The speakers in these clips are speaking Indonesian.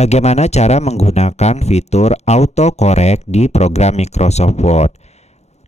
Bagaimana cara menggunakan fitur autocorrect di program Microsoft Word?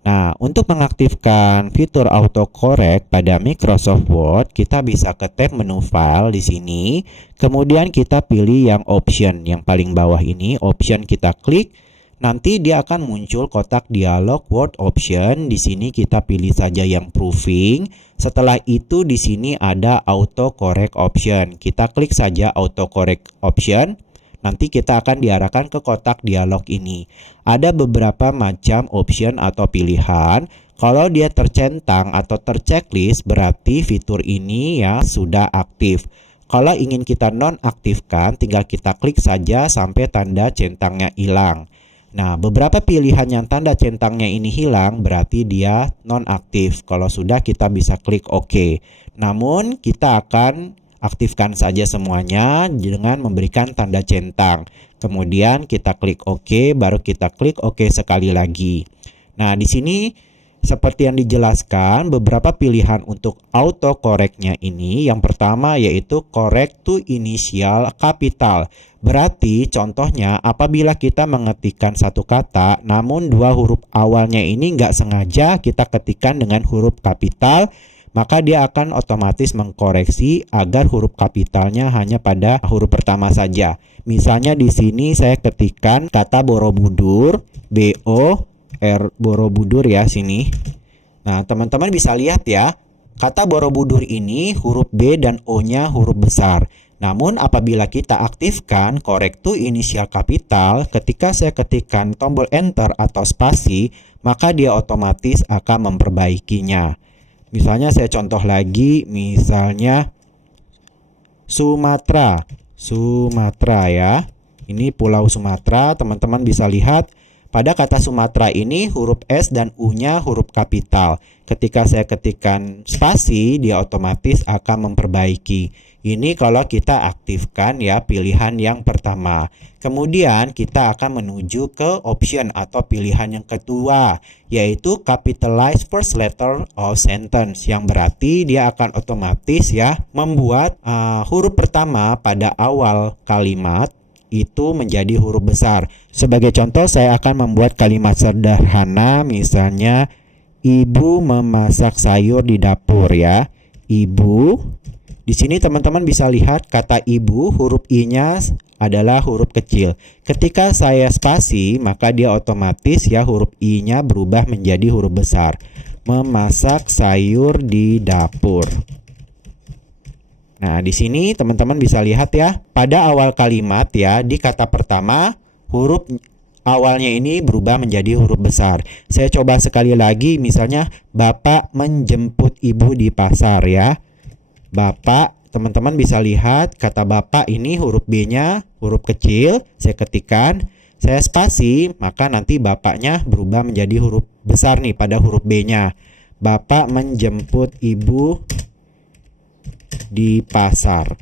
Nah, untuk mengaktifkan fitur autocorrect pada Microsoft Word, kita bisa ke tab menu file di sini. Kemudian kita pilih yang option, yang paling bawah ini, option kita klik. Nanti dia akan muncul kotak dialog Word option. Di sini kita pilih saja yang proofing. Setelah itu di sini ada autocorrect option. Kita klik saja autocorrect option. Nanti kita akan diarahkan ke kotak dialog ini. Ada beberapa macam option atau pilihan. Kalau dia tercentang atau terchecklist, berarti fitur ini ya sudah aktif. Kalau ingin kita nonaktifkan, tinggal kita klik saja sampai tanda centangnya hilang. Nah, beberapa pilihan yang tanda centangnya ini hilang berarti dia nonaktif. Kalau sudah, kita bisa klik OK. Namun, kita akan aktifkan saja semuanya dengan memberikan tanda centang. Kemudian kita klik OK, baru kita klik OK sekali lagi. Nah, di sini seperti yang dijelaskan, beberapa pilihan untuk autocorrectnya ini. Yang pertama yaitu correct to initial capital. Berarti contohnya apabila kita mengetikkan satu kata, namun dua huruf awalnya ini nggak sengaja kita ketikkan dengan huruf kapital, maka dia akan otomatis mengkoreksi agar huruf kapitalnya hanya pada huruf pertama saja. Misalnya di sini saya ketikkan kata Borobudur, Borobudur ya sini. Nah, teman-teman bisa lihat ya, kata Borobudur ini huruf B dan O-nya huruf besar. Namun apabila kita aktifkan correct to initial capital, ketika saya ketikkan tombol enter atau spasi, maka dia otomatis akan memperbaikinya. Misalnya saya contoh lagi, misalnya Sumatera ya. Ini Pulau Sumatera, teman-teman bisa lihat pada kata Sumatera ini huruf S dan U-nya huruf kapital. Ketika saya ketikkan spasi, dia otomatis akan memperbaiki. Ini kalau kita aktifkan ya pilihan yang pertama. Kemudian kita akan menuju ke option atau pilihan yang kedua, yaitu capitalize first letter of sentence, yang berarti dia akan otomatis ya membuat huruf pertama pada awal kalimat itu menjadi huruf besar. Sebagai contoh, saya akan membuat kalimat sederhana, misalnya ibu memasak sayur di dapur ya. Ibu. Di sini teman-teman bisa lihat kata ibu, huruf I-nya adalah huruf kecil. Ketika saya spasi, maka dia otomatis ya huruf I-nya berubah menjadi huruf besar. Memasak sayur di dapur. Nah, di sini teman-teman bisa lihat ya, pada awal kalimat ya, di kata pertama, huruf awalnya ini berubah menjadi huruf besar. Saya coba sekali lagi, misalnya Bapak menjemput ibu di pasar ya. Bapak, teman-teman bisa lihat kata Bapak ini huruf B-nya huruf kecil, saya ketikkan, saya spasi, maka nanti Bapaknya berubah menjadi huruf besar nih pada huruf B-nya. Bapak menjemput ibu di pasar.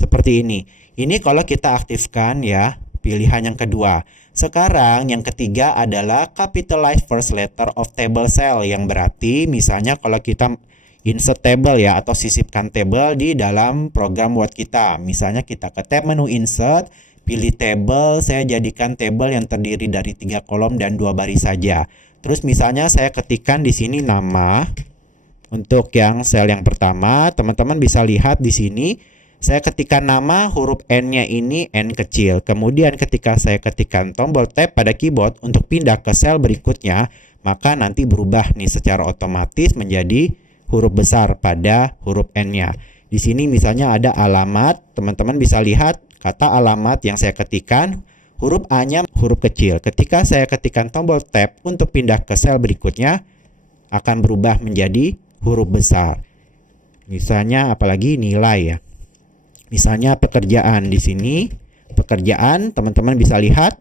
Seperti ini. Ini kalau kita aktifkan ya pilihan yang kedua. Sekarang yang ketiga adalah capitalize first letter of table cell, yang berarti misalnya kalau kita insert table ya atau sisipkan table di dalam program Word kita. Misalnya kita ke tab menu insert, pilih table, saya jadikan table yang terdiri dari 3 kolom dan 2 baris saja. Terus misalnya saya ketikkan di sini nama. Untuk yang sel yang pertama, teman-teman bisa lihat di sini saya ketikkan nama, huruf N-nya ini N kecil. Kemudian ketika saya ketikkan tombol tab pada keyboard untuk pindah ke sel berikutnya, maka nanti berubah nih secara otomatis menjadi huruf besar pada huruf N-nya. Di sini misalnya ada alamat, teman-teman bisa lihat kata alamat yang saya ketikkan, huruf A-nya huruf kecil. Ketika saya ketikkan tombol tab untuk pindah ke sel berikutnya, akan berubah menjadi huruf besar. Misalnya apalagi nilai ya. Misalnya pekerjaan, di sini pekerjaan, teman-teman bisa lihat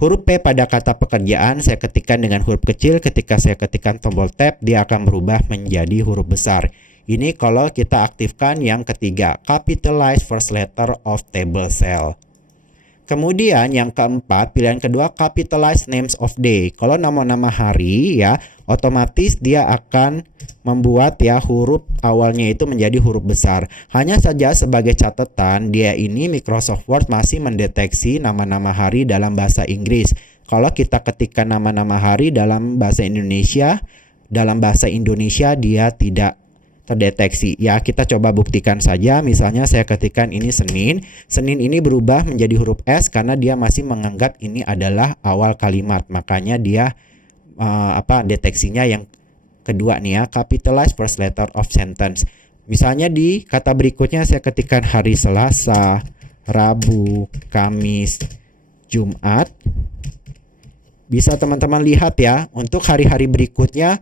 huruf P pada kata pekerjaan saya ketikkan dengan huruf kecil. Ketika saya ketikkan tombol tab, dia akan berubah menjadi huruf besar. Ini kalau kita aktifkan yang ketiga, capitalize first letter of table cell. Kemudian yang keempat, pilihan kedua, capitalize names of day. Kalau nama-nama hari ya, otomatis dia akan membuat ya huruf awalnya itu menjadi huruf besar. Hanya saja sebagai catatan, dia ini Microsoft Word masih mendeteksi nama-nama hari dalam bahasa Inggris. Kalau kita ketikkan nama-nama hari dalam bahasa Indonesia dia tidak terdeteksi. Ya, kita coba buktikan saja. Misalnya saya ketikkan ini Senin. Senin ini berubah menjadi huruf S karena dia masih menganggap ini adalah awal kalimat. Makanya dia deteksinya yang kedua nih ya, capitalize first letter of sentence. Misalnya di kata berikutnya saya ketikkan hari Selasa, Rabu, Kamis, Jumat. Bisa teman-teman lihat ya, untuk hari-hari berikutnya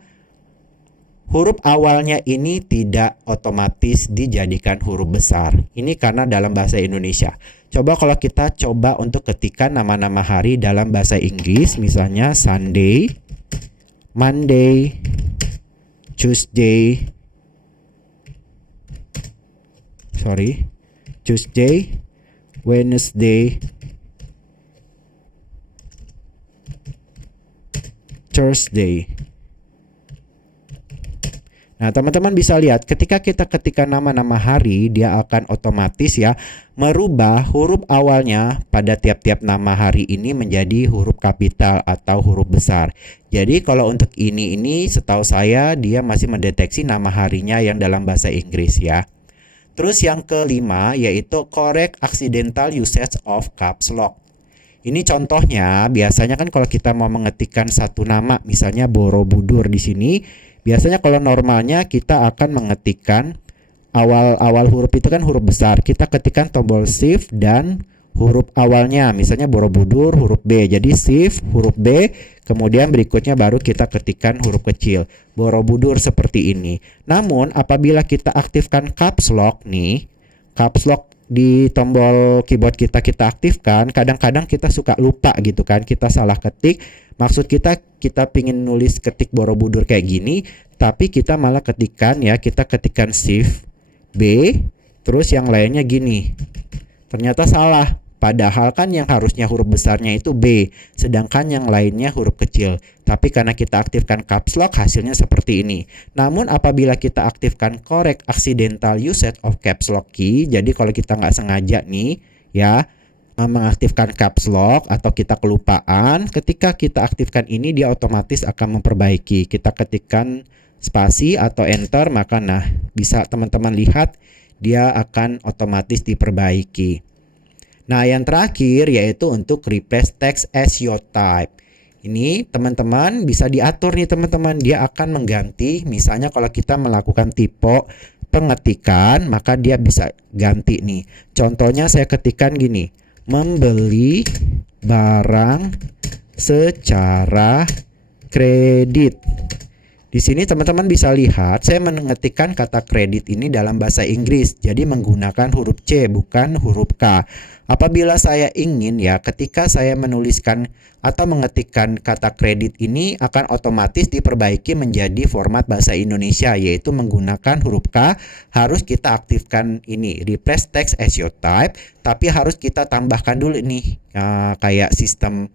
huruf awalnya ini tidak otomatis dijadikan huruf besar. Ini karena dalam bahasa Indonesia. Coba kalau kita coba untuk ketikkan nama-nama hari dalam bahasa Inggris, misalnya Sunday, Monday, Tuesday, Wednesday, Thursday. Nah, teman-teman bisa lihat ketika kita ketikkan nama-nama hari, dia akan otomatis ya merubah huruf awalnya pada tiap-tiap nama hari ini menjadi huruf kapital atau huruf besar. Jadi kalau untuk ini setahu saya dia masih mendeteksi nama harinya yang dalam bahasa Inggris ya. Terus yang kelima yaitu correct accidental usage of caps lock. Ini contohnya, biasanya kan kalau kita mau mengetikkan satu nama, misalnya Borobudur di sini, biasanya kalau normalnya kita akan mengetikkan awal huruf itu kan huruf besar. Kita ketikkan tombol shift dan huruf awalnya, misalnya Borobudur huruf B. Jadi shift huruf B, kemudian berikutnya baru kita ketikkan huruf kecil. Borobudur seperti ini. Namun apabila kita aktifkan caps lock nih, caps lock di tombol keyboard kita aktifkan, kadang-kadang kita suka lupa gitu kan, kita salah ketik. Maksud kita pingin nulis ketik Borobudur kayak gini, tapi kita malah ketikkan shift B, terus yang lainnya gini. Ternyata salah. Padahal kan yang harusnya huruf besarnya itu B, sedangkan yang lainnya huruf kecil. Tapi karena kita aktifkan caps lock, hasilnya seperti ini. Namun apabila kita aktifkan correct accidental usage of caps lock key, jadi kalau kita nggak sengaja nih ya mengaktifkan caps lock atau kita kelupaan, ketika kita aktifkan ini dia otomatis akan memperbaiki. Kita ketikkan spasi atau enter, maka bisa teman-teman lihat dia akan otomatis diperbaiki. Nah, yang terakhir yaitu untuk replace text as your type. Ini teman-teman bisa diatur nih teman-teman, dia akan mengganti. Misalnya kalau kita melakukan tipe pengetikan, maka dia bisa ganti nih. Contohnya saya ketikkan gini, membeli barang secara kredit. Di sini teman-teman bisa lihat saya mengetikkan kata kredit ini dalam bahasa Inggris, jadi menggunakan huruf C bukan huruf K. Apabila saya ingin ya ketika saya menuliskan atau mengetikkan kata kredit ini akan otomatis diperbaiki menjadi format bahasa Indonesia, yaitu menggunakan huruf K. Harus kita aktifkan ini replace text as your type, tapi harus kita tambahkan dulu nih kayak sistem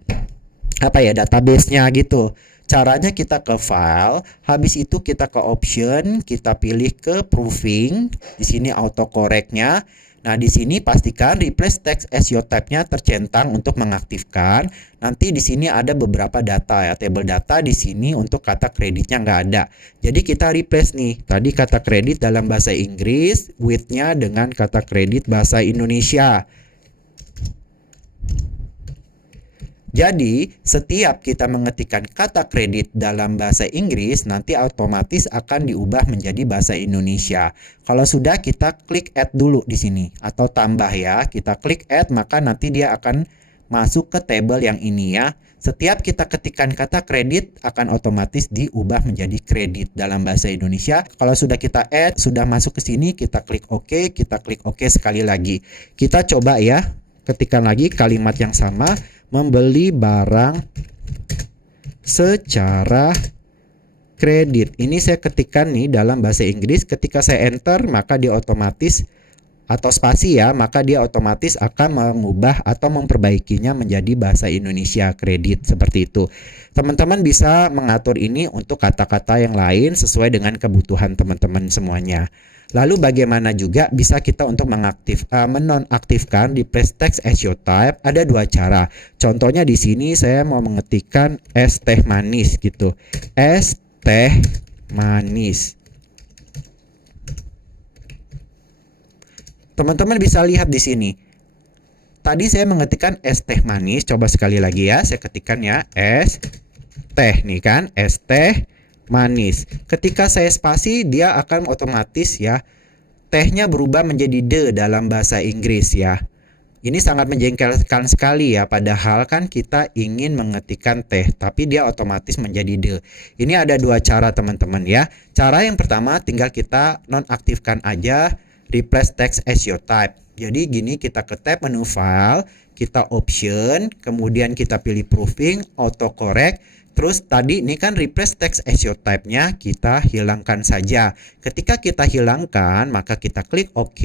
database-nya gitu. Caranya kita ke file, habis itu kita ke option, kita pilih ke proofing, di sini autocorrect-nya. Nah, di sini pastikan replace text as your type-nya tercentang untuk mengaktifkan. Nanti di sini ada beberapa data ya, table data di sini untuk kata kreditnya nggak ada. Jadi kita replace nih, tadi kata kredit dalam bahasa Inggris, with-nya dengan kata kredit bahasa Indonesia. Jadi, setiap kita mengetikkan kata kredit dalam bahasa Inggris, nanti otomatis akan diubah menjadi bahasa Indonesia. Kalau sudah, kita klik add dulu di sini atau tambah ya. Kita klik add, maka nanti dia akan masuk ke table yang ini ya. Setiap kita ketikkan kata kredit akan otomatis diubah menjadi kredit dalam bahasa Indonesia. Kalau sudah kita add, sudah masuk ke sini, kita klik OK, sekali lagi. Kita coba ya, ketikkan lagi kalimat yang sama. Membeli barang secara kredit. Ini saya ketikkan nih dalam bahasa Inggris. Ketika saya enter, maka dia otomatis atau spasi ya, maka dia otomatis akan mengubah atau memperbaikinya menjadi bahasa Indonesia kredit seperti itu. Teman-teman bisa mengatur ini untuk kata-kata yang lain sesuai dengan kebutuhan teman-teman semuanya. Lalu bagaimana juga bisa kita untuk menonaktifkan replace text as your type? Ada dua cara. Contohnya di sini saya mau mengetikkan es teh manis gitu. Es teh manis. Teman-teman bisa lihat di sini. Tadi saya mengetikkan es teh manis. Coba sekali lagi ya, saya ketikkan ya es teh nih kan, es teh manis. Ketika saya spasi, dia akan otomatis ya tehnya berubah menjadi de dalam bahasa Inggris ya. Ini sangat menjengkelkan sekali ya, padahal kan kita ingin mengetikkan teh, tapi dia otomatis menjadi de. Ini ada dua cara teman-teman ya. Cara yang pertama tinggal kita nonaktifkan aja replace text as your type. Jadi gini, kita ke tab menu file, kita option, kemudian kita pilih proofing, autocorrect. Terus tadi ini kan replace text as your type-nya kita hilangkan saja. Ketika kita hilangkan, maka kita klik OK.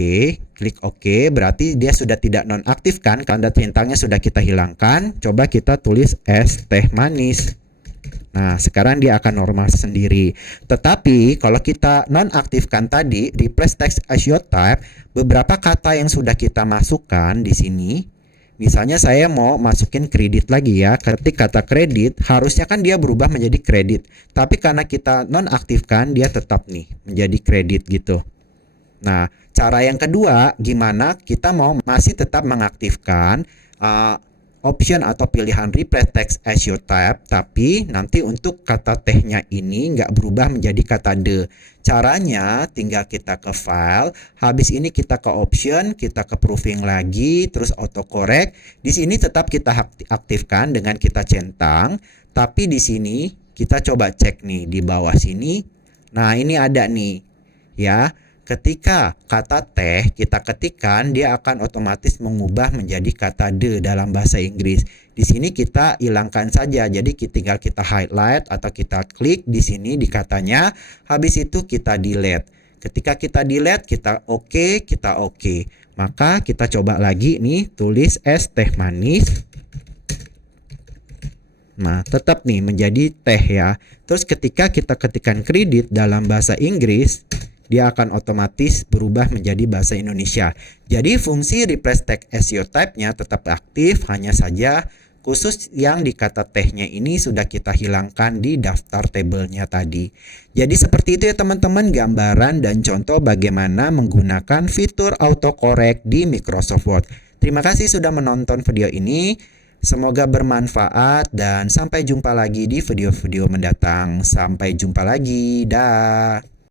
Klik OK berarti dia sudah tidak nonaktifkan, tanda centangnya sudah kita hilangkan. Coba kita tulis es teh manis. Nah, sekarang dia akan normal sendiri. Tetapi kalau kita nonaktifkan tadi replace text as your type, beberapa kata yang sudah kita masukkan di sini, misalnya saya mau masukin kredit lagi ya. Ketik kata kredit, harusnya kan dia berubah menjadi kredit. Tapi karena kita nonaktifkan, dia tetap nih menjadi kredit gitu. Nah, cara yang kedua, gimana kita mau masih tetap mengaktifkan option atau pilihan replace text as your type, tapi nanti untuk kata tehnya ini nggak berubah menjadi kata de. Caranya tinggal kita ke file, habis ini kita ke option, kita ke proofing lagi, terus autocorrect. Di sini tetap kita aktifkan dengan kita centang, tapi di sini kita coba cek nih di bawah sini. Nah, ini ada nih ya. Ketika kata teh kita ketikkan, dia akan otomatis mengubah menjadi kata de dalam bahasa Inggris. Di sini kita hilangkan saja. Jadi tinggal kita highlight atau kita klik di sini di katanya. Habis itu kita delete. Ketika kita delete, kita oke, kita oke. Maka kita coba lagi nih, tulis es teh manis. Nah, tetap nih menjadi teh ya. Terus ketika kita ketikkan kredit dalam bahasa Inggris, dia akan otomatis berubah menjadi bahasa Indonesia. Jadi fungsi replace text as your type-nya tetap aktif, hanya saja khusus yang di kata tehnya ini sudah kita hilangkan di daftar tabelnya tadi. Jadi seperti itu ya teman-teman, gambaran dan contoh bagaimana menggunakan fitur autocorrect di Microsoft Word. Terima kasih sudah menonton video ini. Semoga bermanfaat dan sampai jumpa lagi di video-video mendatang. Sampai jumpa lagi. Dah.